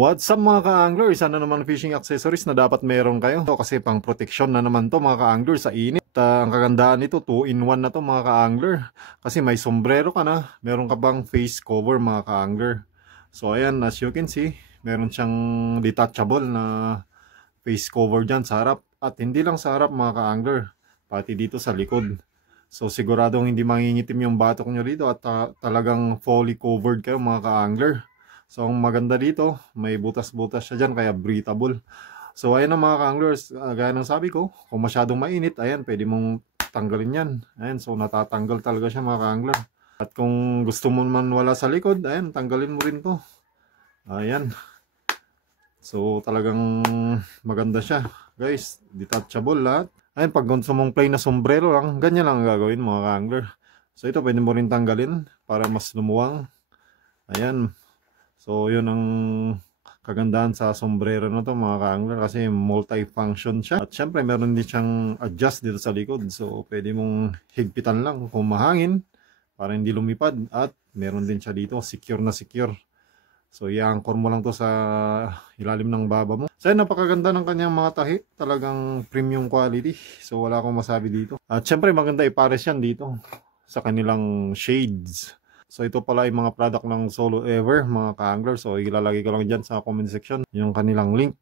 What's up mga ka-angler? Isa na naman fishing accessories na dapat meron kayo. Ito kasi pang protection na naman to mga ka-angler sa init. Ang kagandaan nito 2-in-1 na to mga ka-angler. Kasi may sombrero ka na, meron ka bang face cover mga ka-angler. So ayan, as you can see, meron siyang detachable na face cover dyan sa harap. At hindi lang sa harap mga ka-angler, pati dito sa likod. So siguradong hindi mangingitim yung batok nyo dito at talagang fully covered kayo mga ka-angler. So ang maganda dito, may butas-butas siya dyan kaya breathable. So ayan na mga ka-anglers, gaya ng sabi ko, kung masyadong mainit, ayan, pwede mong tanggalin yan. Ayan, so natatanggal talaga siya mga ka-angler. At kung gusto mo man wala sa likod, ayan, tanggalin mo rin to. Ayan. So talagang maganda siya. Guys, detachable lahat. Ayan, pag gusto mong plain na sombrero lang, ganyan lang ang gagawin mga ka-angler. So ito pwede mo rin tanggalin para mas lumuwang. Ayan. So yun ang kagandahan sa sombrero na to mga ka-angler kasi multi-function siya. At syempre meron din siyang adjust dito sa likod. So pwede mong higpitan lang kung mahangin para hindi lumipad. At meron din siya dito, secure na secure. So i-anchor mo lang to sa ilalim ng baba mo. So yun, napakaganda ng kanyang mga tahi. Talagang premium quality. So wala akong masabi dito. At syempre maganda ipares yan dito sa kanilang shades. So ito pala yung mga product ng Solo Ever mga ka-angler. So ilalagay ko lang dyan sa comment section yung kanilang link.